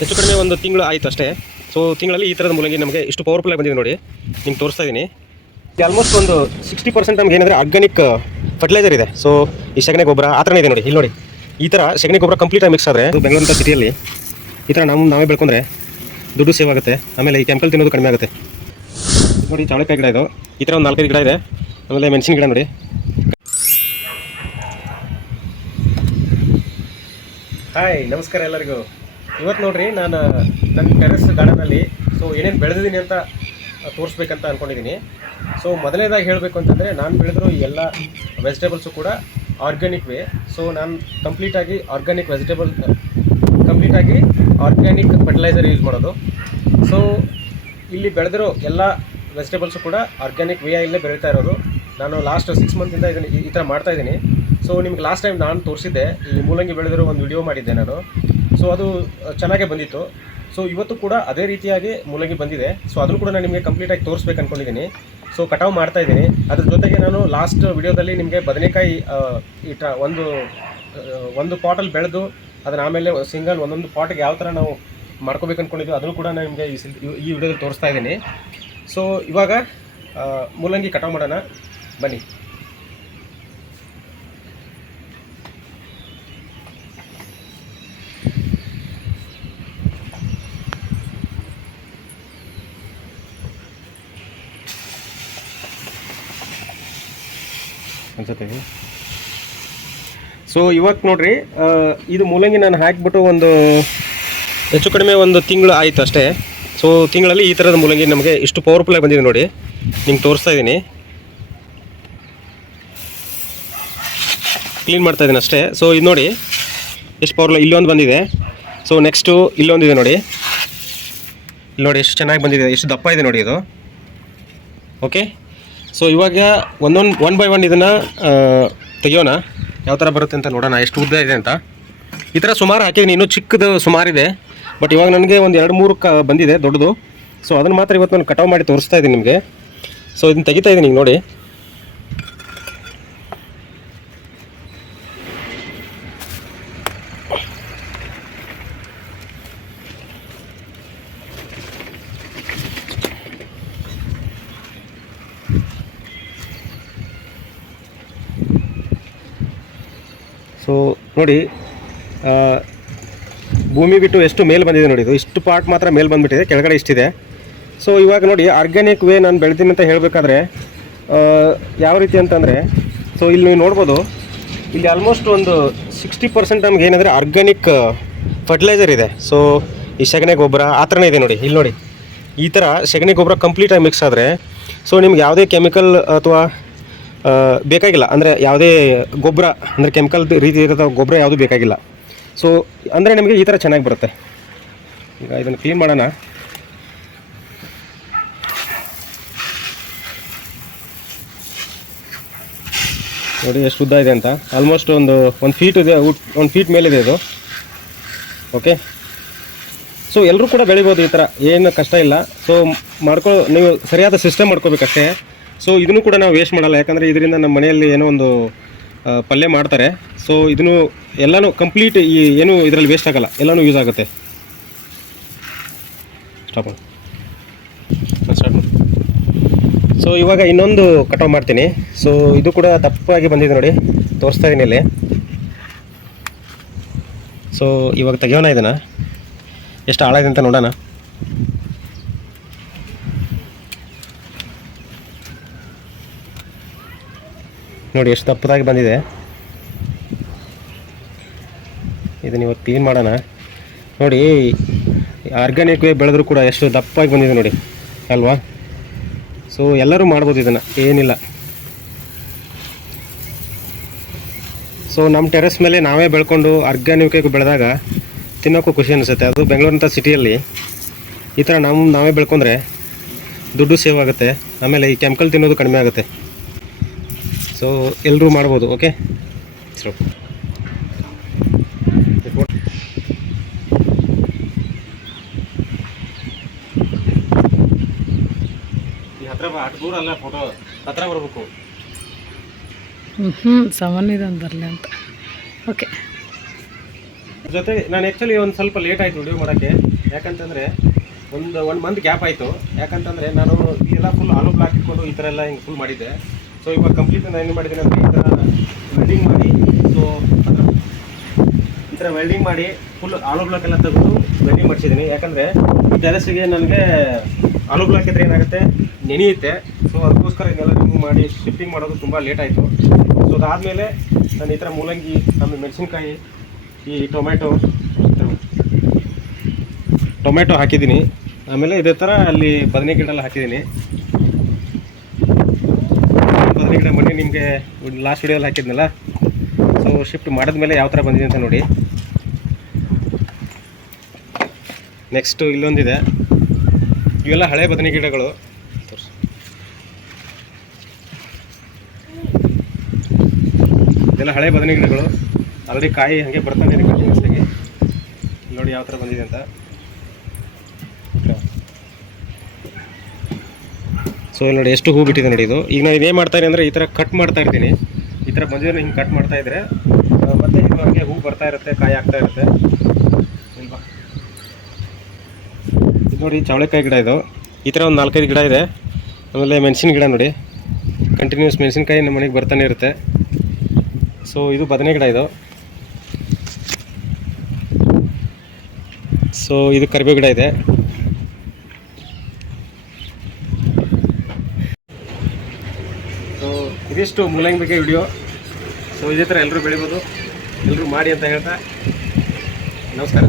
ಹೆಚ್ಚು ಕಡಿಮೆ ಒಂದು ತಿಂಗಳು ಆಯಿತು ಅಷ್ಟೇ. ಸೊ ತಿಂಗಳಲ್ಲಿ ಈ ಥರದ ಮೂಲಂಗಿ ನಮಗೆ ಇಷ್ಟು ಪವರ್ಫುಲ್ ಆಗಿ ಬಂದಿದೆ ನೋಡಿ. ನಿಮ್ಗೆ ತೋರಿಸ್ತಾ ಇದ್ದೀನಿ ಆಲ್ಮೋಸ್ಟ್ ಒಂದು ಸಿಕ್ಸ್ಟಿ ಪರ್ಸೆಂಟ್ ನಮ್ಗೆ ಏನಂದರೆ ಆರ್ಗಾನಿಕ್ ಫರ್ಟಿಲೈಸರ್ ಇದೆ. ಸೊ ಈ ಸಗಣಿ ಗೊಬ್ಬರ ಆ ಥರನೇ ಇದೆ ನೋಡಿ, ಇಲ್ಲಿ ನೋಡಿ. ಈ ಥರ ಸಗಣಿ ಗೊಬ್ಬರ ಕಂಪ್ಲೀಟಾಗಿ ಮಿಕ್ಸ್ ಆದರೆ ಬೆಂಗಳೂರಂಥ ಸಿಟಿಯಲ್ಲಿ ಈ ಥರ ನಾವು ನಾವೇ ಬೆಳ್ಕೊಂಡ್ರೆ ದುಡ್ಡು ಸೇವ್ ಆಗುತ್ತೆ. ಆಮೇಲೆ ಈ ಕೆಮಿಕಲ್ ತಿನ್ನೋದು ಕಡಿಮೆ ಆಗುತ್ತೆ. ನೋಡಿ ಚಾವಳಿಕಾಯಿ ಗಿಡ ಇದು. ಈ ಥರ ಒಂದು ನಾಲ್ಕೈದು ಗಿಡ ಇದೆ. ಆಮೇಲೆ ಮೆಣಸಿನ ಗಿಡ ನೋಡಿ. ಹಾಯ್ ನಮಸ್ಕಾರ ಎಲ್ಲರಿಗೂ. ಇವತ್ತು ನೋಡ್ರಿ ನಾನು ನನ್ನ ಟೆರೆಸ್ ಗಾರ್ಡನಲ್ಲಿ ಸೊ ಏನೇನು ಬೆಳೆದಿದ್ದೀನಿ ಅಂತ ತೋರಿಸ್ಬೇಕಂತ ಅಂದ್ಕೊಂಡಿದ್ದೀನಿ ಸೊ ಮೊದಲನೇದಾಗಿ ಹೇಳಬೇಕು ಅಂತಂದರೆ, ನಾನು ಬೆಳೆದಿರೋ ಎಲ್ಲ ವೆಜಿಟೇಬಲ್ಸು ಕೂಡ ಆರ್ಗ್ಯಾನಿಕ್ ವೇ ಸೊ ನಾನು ಕಂಪ್ಲೀಟಾಗಿ ಆರ್ಗ್ಯಾನಿಕ್ ವೆಜಿಟೇಬಲ್ ಕಂಪ್ಲೀಟಾಗಿ ಆರ್ಗ್ಯಾನಿಕ್ ಫರ್ಟಿಲೈಸರ್ ಯೂಸ್ ಮಾಡೋದು. ಸೊ ಇಲ್ಲಿ ಬೆಳೆದಿರೋ ಎಲ್ಲ ವೆಜಿಟೇಬಲ್ಸು ಕೂಡ ಆರ್ಗ್ಯಾನಿಕ್ ವೇ ಇಲ್ಲೇ ಬೆಳೀತಾ ಇರೋದು. ನಾನು ಲಾಸ್ಟ್ ಸಿಕ್ಸ್ ಮಂತಿಂದ ಇದನ್ನು ಈ- ಥರ ಮಾಡ್ತಾ ಇದ್ದೀನಿ. ಸೊ ನಿಮ್ಗೆ ಲಾಸ್ಟ್ ಟೈಮ್ ನಾನು ತೋರಿಸಿದ್ದೆ, ಈ ಮೂಲಂಗಿ ಬೆಳೆದಿರೋ ಒಂದು ವಿಡಿಯೋ ಮಾಡಿದ್ದೆ ನಾನು. ಸೊ ಅದು ಚೆನ್ನಾಗೆ ಬಂದಿತ್ತು. ಸೊ ಇವತ್ತು ಕೂಡ ಅದೇ ರೀತಿಯಾಗಿ ಮೂಲಂಗಿ ಬಂದಿದೆ. ಸೊ ಅದನ್ನು ಕೂಡ ನಾನು ನಿಮಗೆ ಕಂಪ್ಲೀಟಾಗಿ ತೋರಿಸ್ಬೇಕು ಅಂದ್ಕೊಂಡಿದ್ದೀನಿ ಸೊ ಕಟಾವು ಮಾಡ್ತಾ ಇದ್ದೀನಿ. ಅದ್ರ ಜೊತೆಗೆ ನಾನು ಲಾಸ್ಟ್ ವಿಡಿಯೋದಲ್ಲಿ ನಿಮಗೆ ಬದನೆಕಾಯಿ ಈ ಟ, ಒಂದು ಒಂದು ಪಾಟಲ್ಲಿ ಬೆಳೆದು ಅದನ್ನ ಆಮೇಲೆ ಸಿಂಗಲ್ ಒಂದೊಂದು ಪಾಟ್ಗೆ ಯಾವ ಥರ ನಾವು ಮಾಡ್ಕೋಬೇಕು ಅಂದ್ಕೊಂಡಿದ್ದು ಅದನ್ನು ಕೂಡ ನಾನು ನಿಮಗೆ ಈ ಈ ವಿಡಿಯೋದಲ್ಲಿ ತೋರಿಸ್ತಾ ಇದ್ದೀನಿ. ಸೊ ಇವಾಗ ಮೂಲಂಗಿ ಕಟಾವು ಮಾಡೋಣ. ಬನ್ನಿ. ಅನ್ಸುತ್ತೆ ಸೊ ಇವಾಗ ನೋಡ್ರಿ ಇದು ಮೂಲಂಗಿ ನಾನು ಹಾಕಿಬಿಟ್ಟು ಒಂದು ಹೆಚ್ಚು ಕಡಿಮೆ ಒಂದು ತಿಂಗಳು ಆಯಿತು ಅಷ್ಟೇ. ಸೊ ತಿಂಗಳಲ್ಲಿ ಈ ಥರದ ಮೂಲಂಗಿ ನಮಗೆ ಇಷ್ಟು ಪವರ್ಫುಲ್ ಆಗಿ ಬಂದಿದೆ ನೋಡಿ. ನಿಮ್ಗೆ ತೋರಿಸ್ತಾ ಇದ್ದೀನಿ. ಕ್ಲೀನ್ ಮಾಡ್ತಾ ಇದ್ದೀನಿ ಅಷ್ಟೇ. ಸೊ ಇದು ನೋಡಿ, ಎಷ್ಟು ಪವರ್ಫುಲ್ ಇಲ್ಲೊಂದು ಬಂದಿದೆ. ಸೊ ನೆಕ್ಸ್ಟು ಇಲ್ಲೊಂದಿದೆ ನೋಡಿ. ಇಲ್ಲಿ ನೋಡಿ ಎಷ್ಟು ಚೆನ್ನಾಗಿ ಬಂದಿದೆ. ಎಷ್ಟು ದಪ್ಪ ಇದೆ ನೋಡಿ ಇದು. ಓಕೆ ಸೊ ಇವಾಗ ಒಂದೊಂದು ಒನ್ ಬೈ ಒನ್ ಇದನ್ನು ತೆಗಿಯೋಣ. ಯಾವ ಥರ ಬರುತ್ತೆ ಅಂತ ನೋಡೋಣ. ಎಷ್ಟು ಉದ್ದ ಇದೆ ಅಂತ. ಈ ಥರ ಸುಮಾರು ಹಾಕಿದ್ದೀನಿ. ಇನ್ನೂ ಚಿಕ್ಕದು ಸುಮಾರಿದೆ ಬಟ್ ಇವಾಗ ನನಗೆ ಒಂದು ಎರಡು ಮೂರು ಕ ಬಂದಿದೆ, ದೊಡ್ಡದು. ಸೊ ಅದನ್ನು ಮಾತ್ರ ಇವತ್ತು ನಾನು ಕಟಾವು ಮಾಡಿ ತೋರಿಸ್ತಾ ಇದ್ದೀನಿ ನಿಮಗೆ. ಸೊ ಇದನ್ನು ತೆಗಿತಾ ಇದ್ದೀನಿ ಈಗ ನೋಡಿ ಸೊ ನೋಡಿ ಭೂಮಿ ಬಿಟ್ಟು ಎಷ್ಟು ಮೇಲ್ ಬಂದಿದೆ ನೋಡಿ ಇದು. ಇಷ್ಟು ಪಾರ್ಟ್ ಮಾತ್ರ ಮೇಲ್ ಬಂದುಬಿಟ್ಟಿದೆ, ಕೆಳಗಡೆ ಇಷ್ಟಿದೆ. ಸೊ ಇವಾಗ ನೋಡಿ ಆರ್ಗ್ಯಾನಿಕ್ ವೇ ನಾನು ಬೆಳೆದೀನಿ ಅಂತ ಹೇಳಬೇಕಾದ್ರೆ ಯಾವ ರೀತಿ ಅಂತಂದರೆ ಸೊ ಇಲ್ಲಿ ನೀವು ನೋಡ್ಬೋದು, ಇಲ್ಲಿ ಆಲ್ಮೋಸ್ಟ್ ಒಂದು ಸಿಕ್ಸ್ಟಿ ಪರ್ಸೆಂಟ್ ನಮ್ಗೆ ಏನಂದರೆ ಆರ್ಗ್ಯಾನಿಕ್ ಫರ್ಟಿಲೈಸರ್ ಇದೆ. ಸೊ ಈ ಸಗಣಿ ಗೊಬ್ಬರ, ಆ ಥರನೇ ಇದೆ ನೋಡಿ, ಇಲ್ಲಿ ನೋಡಿ. ಈ ಥರ ಸಗಣಿ ಗೊಬ್ಬರ ಕಂಪ್ಲೀಟಾಗಿ ಮಿಕ್ಸ್ ಆದರೆ ಸೊ ನಿಮ್ಗೆ ಯಾವುದೇ ಕೆಮಿಕಲ್ ಅಥವಾ ಬೇಕಾಗಿಲ್ಲ. ಅಂದರೆ ಯಾವುದೇ ಗೊಬ್ಬರ, ಅಂದರೆ ಕೆಮಿಕಲ್ ರೀತಿ ಇರೋದ ಗೊಬ್ಬರ ಯಾವುದೂ ಬೇಕಾಗಿಲ್ಲ. ಸೊ ಅಂದರೆ ನಿಮಗೆ ಈ ಥರ ಚೆನ್ನಾಗಿ ಬರುತ್ತೆ. ಈಗ ಇದನ್ನು ಕ್ಲೀನ್ ಮಾಡೋಣ. ನೋಡಿ ಎಷ್ಟು ಉದ್ದ ಇದೆ ಅಂತ. ಆಲ್ಮೋಸ್ಟ್ ಒಂದು ಒಂದು ಫೀಟ್ ಇದೆ ಒಂದು ಫೀಟ್ ಮೇಲಿದೆ ಇದು. ಓಕೆ ಸೊ ಎಲ್ಲರೂ ಕೂಡ ಬೆಳಿಬೋದು ಈ ಥರ ಏನು ಕಷ್ಟ ಇಲ್ಲ. ಸೊ ಮಾಡ್ಕೊ, ನೀವು ಸರಿಯಾದ ಸಿಸ್ಟಮ್ ಮಾಡ್ಕೋಬೇಕಷ್ಟೇ. ಸೊ ಇದನ್ನು ಕೂಡ ನಾವು ವೇಸ್ಟ್ ಮಾಡಲ್ಲ. ಯಾಕಂದರೆ ಇದರಿಂದ ನಮ್ಮ ಮನೆಯಲ್ಲಿ ಏನೋ ಒಂದು ಪಲ್ಯ ಮಾಡ್ತಾರೆ. ಸೊ ಇದನ್ನು ಎಲ್ಲನೂ ಕಂಪ್ಲೀಟ್ ಈ ಏನು ಇದರಲ್ಲಿ ವೇಸ್ಟ್ ಆಗಲ್ಲ. ಎಲ್ಲನೂ ಯೂಸ್ ಆಗುತ್ತೆ. ಸ್ಟಾಪ್ ಸೊ ಇವಾಗ ಇನ್ನೊಂದು ಕಟಾವು ಮಾಡ್ತೀನಿ. ಸೊ ಇದು ಕೂಡ ತಪ್ಪಾಗಿ ಬಂದಿದೆ ನೋಡಿ. ತೋರಿಸ್ತಾ ಇದ್ದೀನಿ ಇಲ್ಲಿ. ಸೊ ಇವಾಗ ತೆಗಿಯೋಣ ಇದನ್ನು. ಎಷ್ಟು ಹಾಳಾಗಿದೆ ಅಂತ ನೋಡೋಣ. ನೋಡಿ ಎಷ್ಟು ತಪ್ಪದಾಗಿ ಬಂದಿದೆ. ಇದನ್ನ ಇವತ್ತು ಕ್ಲೀನ್ ಮಾಡೋಣ. ನೋಡಿ ಆರ್ಗ್ಯಾನಿಕ್ ವೇ ಬೆಳೆದ್ರೂ ಕೂಡ ಎಷ್ಟು ದಪ್ಪಾಗಿ ಬಂದಿದೆ ನೋಡಿ, ಅಲ್ವಾ? ಸೊ ಎಲ್ಲರೂ ಮಾಡ್ಬೋದು ಇದನ್ನು, ಏನಿಲ್ಲ. ಸೊ ನಮ್ಮ ಟೆರೆಸ್ ಮೇಲೆ ನಾವೇ ಬೆಳ್ಕೊಂಡು ಆರ್ಗ್ಯಾನಿಕ್ ಬೆಳೆದಾಗ ತಿನ್ನೋಕ್ಕೂ ಖುಷಿ ಅನಿಸುತ್ತೆ. ಅದು ಬೆಂಗಳೂರಿನಂಥ ಸಿಟಿಯಲ್ಲಿ ಈ ಥರ ನಾವು ನಾವೇ ಬೆಳ್ಕೊಂಡ್ರೆ ದುಡ್ಡು ಸೇವ್ ಆಗುತ್ತೆ. ಆಮೇಲೆ ಈ ಕೆಮಿಕಲ್ ತಿನ್ನೋದು ಕಡಿಮೆ ಆಗುತ್ತೆ. ಸೊ ಎಲ್ಲರೂ ಮಾಡ್ಬೋದು ಓಕೆ ಸೊ ಹತ್ರ ದೂರ ಅಲ್ಲ ಫೋಟೋ ಹತ್ರ ಬರಬೇಕು. ಹ್ಞೂ ಸಾಮಾನ್ಯ ಬರಲಿ ಅಂತ. ಓಕೆ ಜೊತೆ ನಾನು ಆ್ಯಕ್ಚುಲಿ ಒಂದು ಸ್ವಲ್ಪ ಲೇಟ್ ಆಯಿತು ವಿಡಿಯೋ ಮಾಡೋಕ್ಕೆ. ಯಾಕಂತಂದರೆ ಒಂದು ಒನ್ ಮಂತ್ ಗ್ಯಾಪ್ ಆಯಿತು. ಯಾಕಂತಂದರೆ ನಾನು ಎಲ್ಲ ಫುಲ್ ಆಲೂ ಬ್ಲಾಕ್ ಇಟ್ಕೊಂಡು ಈ ಥರ ಎಲ್ಲ ಹಿಂಗೆ ಫುಲ್ ಮಾಡಿದ್ದೆ. ಸೊ ಇವಾಗ ಕಂಪ್ಲೀಟ್ ನಾನು ಏನು ಮಾಡಿದ್ದೀನಿ ಅಂದರೆ ಈ ಥರ ವೆಲ್ಡಿಂಗ್ ಮಾಡಿ ಸೊ ಅದರ ಈ ಥರ ವೆಲ್ಡಿಂಗ್ ಮಾಡಿ ಫುಲ್ ಆಲೂ ಬ್ಲಾಕ್ ಎಲ್ಲ ತೆಗೆದು ವೆಲ್ಡಿಂಗ್ ಮಾಡಿಸಿದ್ದೀನಿ. ಯಾಕಂದರೆ ಈ ಟೆರೆಸ್ಗೆ ನನಗೆ ಆಲೂ ಬ್ಲಾಕ್ ಇದ್ರೆ ಏನಾಗುತ್ತೆ? ನೆನೆಯುತ್ತೆ. ಸೊ ಅದಕ್ಕೋಸ್ಕರ ಇದನ್ನೆಲ್ಲ ರಿಮೂವ್ ಮಾಡಿ ಶಿಫ್ಟಿಂಗ್ ಮಾಡೋದು ತುಂಬ ಲೇಟ್ ಆಯಿತು. ಸೊ ಅದಾದಮೇಲೆ ನಾನು ಈ ಥರ ಮೂಲಂಗಿ, ಆಮೇಲೆ ಮೆಣಸಿನ್ಕಾಯಿ, ಈ ಟೊಮೆಟೊ ಟೊಮೆಟೊ ಹಾಕಿದ್ದೀನಿ. ಆಮೇಲೆ ಇದೇ ಥರ ಅಲ್ಲಿ ಬದನೆ ಗಿಡ ಎಲ್ಲ ಹಾಕಿದ್ದೀನಿ. ಗಿಡ ಮನೆ ನಿಮಗೆ ಲಾಸ್ಟ್ ವಿಡಿಯೋಲ್ಲಿ ಹಾಕಿದ್ನಲ್ಲ? ಸೊ ಶಿಫ್ಟ್ ಮಾಡಿದ್ಮೇಲೆ ಯಾವ ಥರ ಬಂದಿದೆ ಅಂತ ನೋಡಿ. ನೆಕ್ಸ್ಟು ಇಲ್ಲೊಂದಿದೆ. ಇವೆಲ್ಲ ಹಳೆ ಬದನೆ ಗಿಡಗಳು. ಇದೆಲ್ಲ ಹಳೆ ಬದನೆ ಗಿಡಗಳು. ಆಲ್ರೆಡಿ ಕಾಯಿ ಹಾಗೆ ಬರ್ತಾನೆ ಕಂಟಿನ್ಯೂಸ್ ಆಗಿ ನೋಡಿ ಯಾವ ಥರ ಬಂದಿದೆ ಅಂತ. ಸೊ ಇಲ್ಲಿ ನೋಡಿ ಎಷ್ಟು ಹೂ ಬಿಟ್ಟಿದೆ ನೋಡಿ ಇದು. ಈಗ ನಾನು ಇದೇನು ಇದ್ದೀನಿ ಅಂದರೆ ಈ ಥರ ಕಟ್ ಮಾಡ್ತಾ ಇರ್ತೀನಿ. ಈ ಥರ ಬಂದಿದ್ರೆ ಹಿಂಗೆ ಕಟ್ ಮಾಡ್ತಾ ಇದ್ರೆ ಮತ್ತೆ ಇದು ಹೂ ಬರ್ತಾ ಇರುತ್ತೆ, ಕಾಯಿ ಆಗ್ತಾ ಇರುತ್ತೆ. ಇಲ್ವಾ ಇದು ನೋಡಿ ಚವಳೆಕಾಯಿ ಗಿಡ ಇದು. ಈ ಥರ ಒಂದು ನಾಲ್ಕೈದು ಗಿಡ ಇದೆ. ಆಮೇಲೆ ಮೆಣಸಿನ ಗಿಡ ನೋಡಿ. ಕಂಟಿನ್ಯೂಸ್ ಮೆಣಸಿನ್ಕಾಯಿ ನಮ್ಮ ಮನೆಗೆ ಬರ್ತಾನೆ ಇರುತ್ತೆ. ಸೊ ಇದು ಬದನೆ ಗಿಡ ಇದು. ಸೊ ಇದು ಕರಿಬೇವು ಗಿಡ ಇದೆ ಸೊ ಇದಿಷ್ಟು ಮೂಲಂಗಿ ಬಗ್ಗೆ ವಿಡಿಯೋ ಸೊ ಇದೇ ಥರ ಎಲ್ಲರೂ ಬೆಳಿಬೋದು. ಎಲ್ಲರೂ ಮಾಡಿ ಅಂತ ಹೇಳ್ತಾ ನಮಸ್ಕಾರ.